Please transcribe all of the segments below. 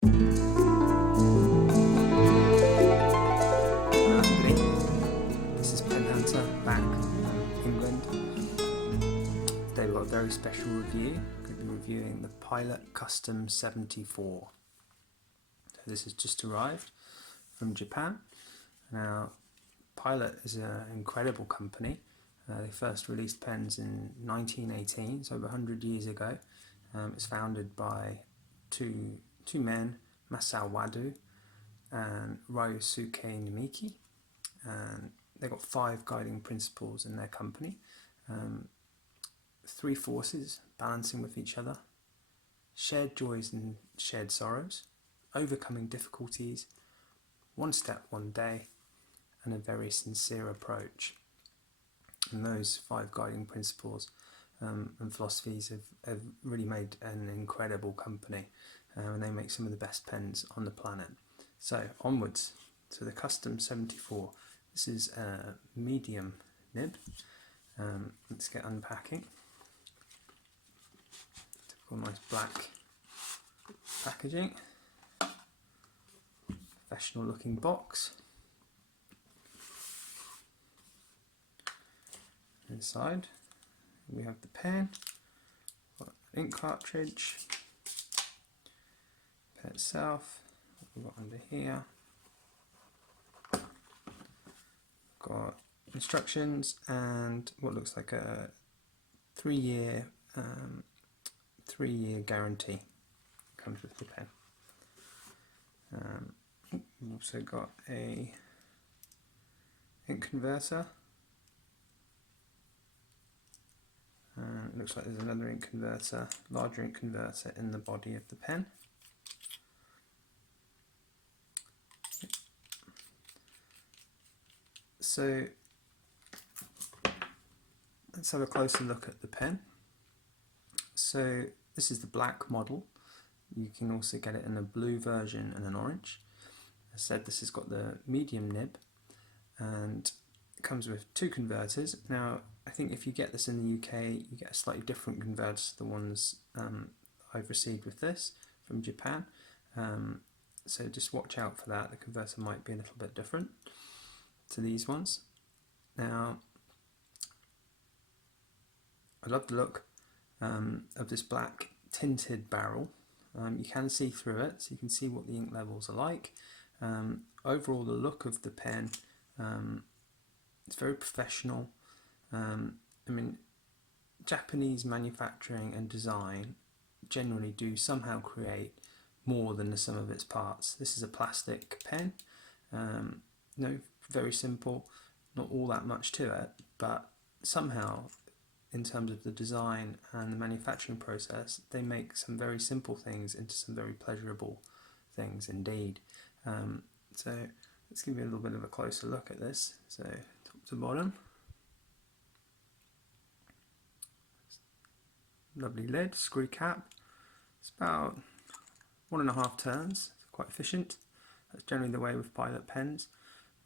This is Pen Hunter back from England. Today we've got a very special review. I'm going to be reviewing the Pilot Custom 74. So this has just arrived from Japan. Now, Pilot is an incredible company. They first released pens in 1918, so over 100 years ago. It's founded by two men, Masao Wado and Ryosuke Namiki, and they've got 5 guiding principles in their company. 3 forces balancing with each other, shared joys and shared sorrows, overcoming difficulties, one step, one day, and a very sincere approach. And those 5 guiding principles and philosophies have really made an incredible company, and they make some of the best pens on the planet. So onwards to the Custom 74. This is a medium nib. Let's get unpacking. Typical nice black packaging. Professional looking box. Inside we have the pen, got an ink cartridge, pen itself, what we've got under here, got instructions and what looks like a 3-year guarantee comes with the pen. We've also got a ink converter. It looks like there's another ink converter, larger ink converter in the body of the pen. So let's have a closer look at the pen. So this is the black model. You can also get it in a blue version and an orange. As I said, this has got the medium nib and it comes with 2 converters. Now I think if you get this in the UK, you get a slightly different converter to the ones I've received with this from Japan. So just watch out for that. The converter might be a little bit different to these ones. Now, I love the look of this black tinted barrel. You can see through it, so you can see what the ink levels are like. Overall, the look of the pen, it's very professional. I mean, Japanese manufacturing and design generally do somehow create more than the sum of its parts. This is a plastic pen, very simple, not all that much to it, but somehow in terms of the design and the manufacturing process, they make some very simple things into some very pleasurable things indeed. So let's give you a little bit of a closer look at this. So top to bottom. Lovely lid, screw cap. It's about 1.5 turns, it's quite efficient. That's generally the way with Pilot pens.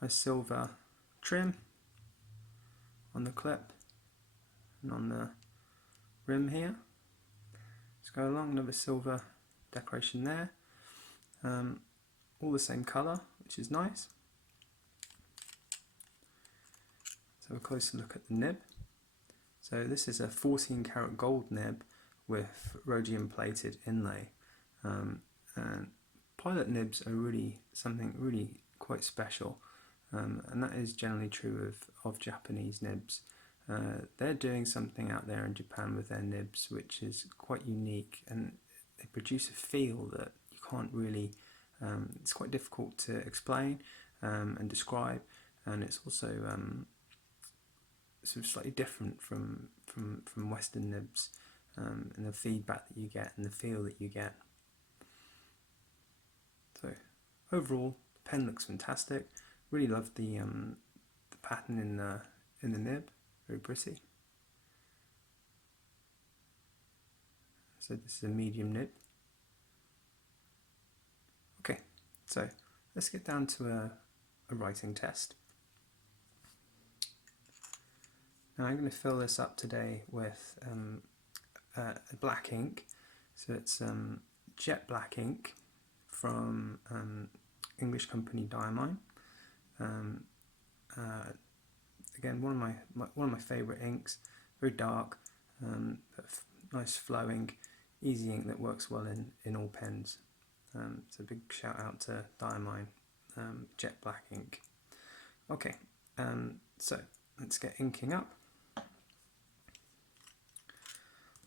Nice silver trim on the clip and on the rim here. Let's go along, another silver decoration there. All the same colour, which is nice. Let's have a closer look at the nib. So this is a 14 karat gold nib with rhodium plated inlay, and Pilot nibs are really something really quite special, and that is generally true of Japanese nibs. They're doing something out there in Japan with their nibs which is quite unique, and they produce a feel that you can't really, it's quite difficult to explain and describe, and it's also sort of slightly different from Western nibs, and the feedback that you get and the feel that you get. So overall, the pen looks fantastic. Really love the pattern in the nib, very pretty. So this is a medium nib. Okay, so let's get down to a writing test. Now I'm going to fill this up today with black ink. So it's jet black ink, from English company Diamine. Again, one of my favourite inks. Very dark, but nice flowing, easy ink that works well in all pens. So a big shout out to Diamine Jet Black ink. Okay, so let's get inking up.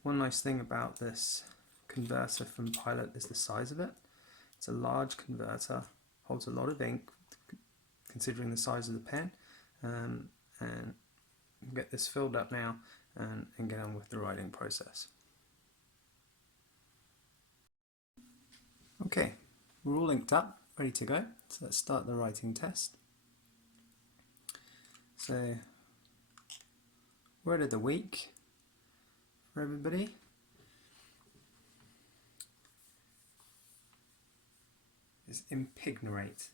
One nice thing about this converter from Pilot is the size of it. It's a large converter, holds a lot of ink considering the size of the pen, and we'll get this filled up now and get on with the writing process. Okay, we're all inked up, ready to go, so let's start the writing test. So, word of the week for everybody is impignorate.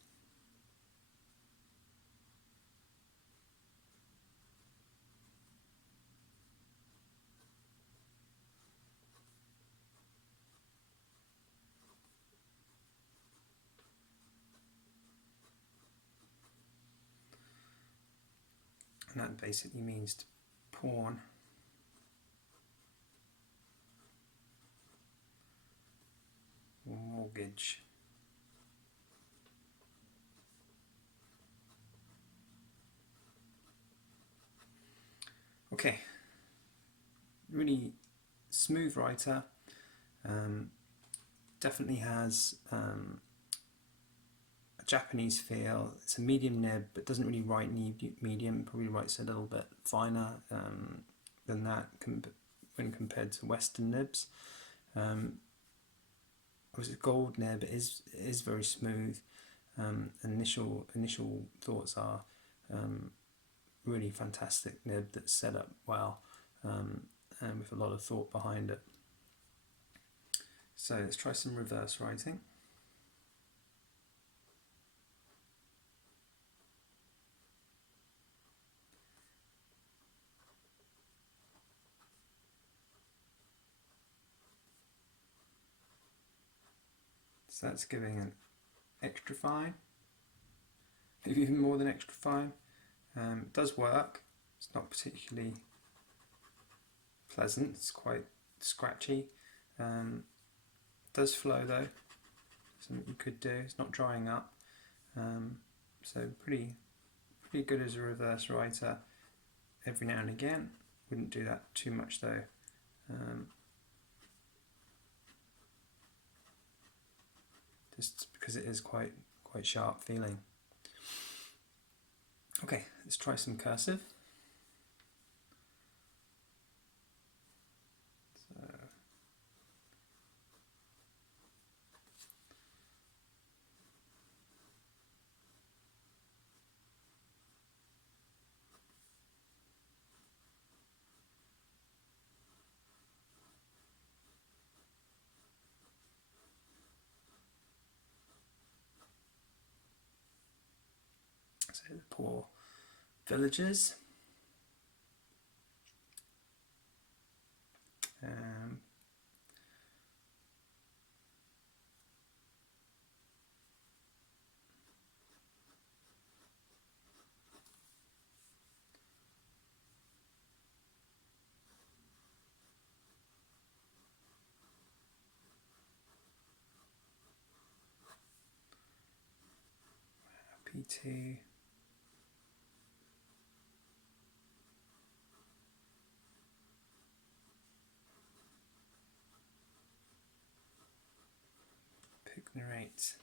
And that basically means to pawn or mortgage. Okay, really smooth writer, definitely has a Japanese feel. It's a medium nib, but doesn't really write medium, probably writes a little bit finer than that when compared to Western nibs. Obviously gold nib is very smooth. Initial thoughts are really fantastic nib that's set up well and with a lot of thought behind it. So let's try some reverse writing. So that's giving an extra fine, maybe even more than extra fine. It does work. It's not particularly pleasant. It's quite scratchy. Does flow though. Something you could do. It's not drying up. So pretty good as a reverse writer. Every now and again. Wouldn't do that too much though. Just because it is quite sharp feeling. Okay, let's try some cursive. So the poor villagers. P2. Ignorate.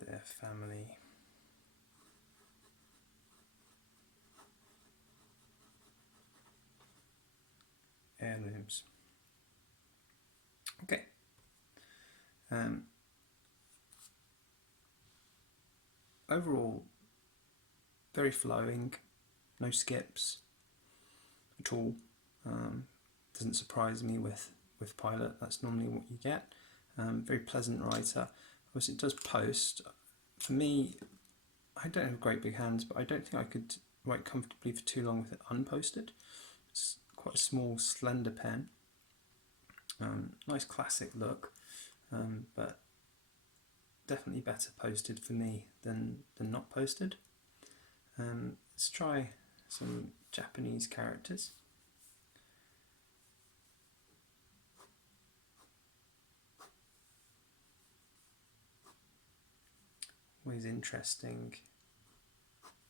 Their family. Heirlooms. Okay. Overall, very flowing, no skips at all. Doesn't surprise me with Pilot. That's normally what you get. very pleasant writer. Obviously it does post. For me, I don't have great big hands, but I don't think I could write comfortably for too long with it unposted. It's quite a small, slender pen. Nice classic look, but definitely better posted for me than not posted. Let's try some Japanese characters. Always interesting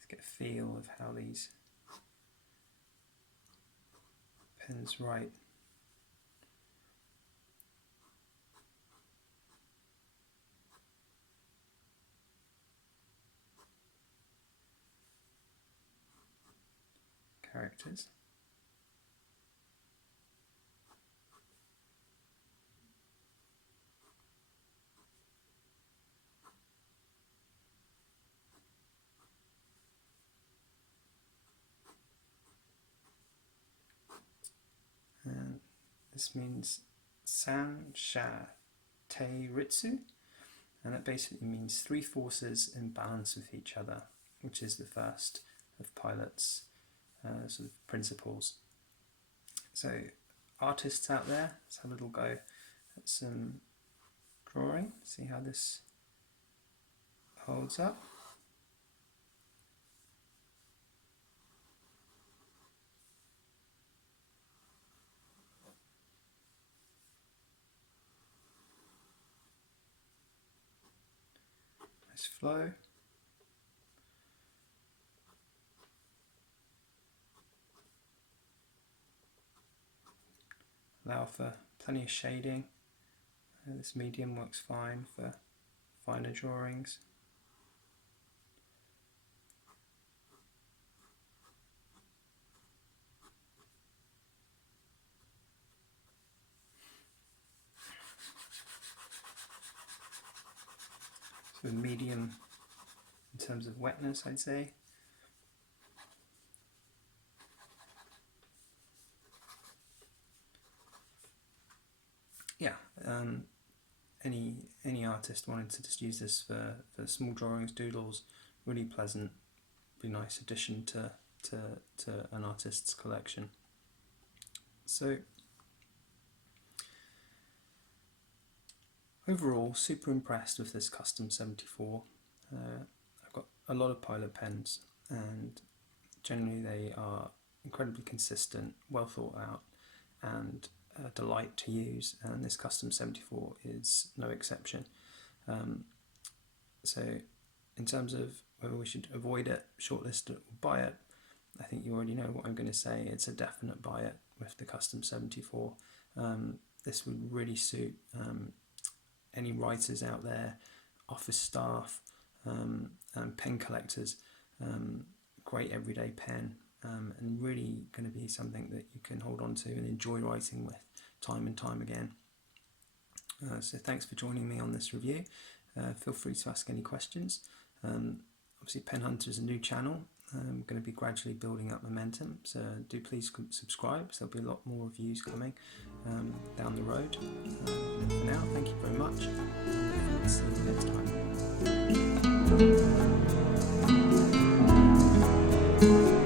to get a feel of how these pens write. Characters. And this means San Sha Te Ritsu, and it basically means three forces in balance with each other, which is the first of Pilot's sort of principles. So artists out there, let's have a little go at some drawing, see how this holds up. Nice flow. Allow for plenty of shading. This medium works fine for finer drawings. So medium in terms of wetness, I'd say. Yeah, any artist wanted to just use this for small drawings, doodles, really pleasant, be a nice addition to an artist's collection. So overall, super impressed with this Custom 74. I've got a lot of Pilot pens, and generally they are incredibly consistent, well thought out, and a delight to use, and this Custom 74 is no exception. So in terms of whether we should avoid it, shortlist it, or buy it, I think you already know what I'm going to say. It's a definite buy it with the Custom 74. This would really suit any writers out there, office staff, and pen collectors. Great everyday pen, and really going to be something that you can hold on to and enjoy writing with time and time again. So thanks for joining me on this review. Feel free to ask any questions. Obviously Pen Hunter is a new channel. I'm going to be gradually building up momentum, so do please subscribe, so there'll be a lot more reviews coming down the road. For now, thank you very much, and see you next time.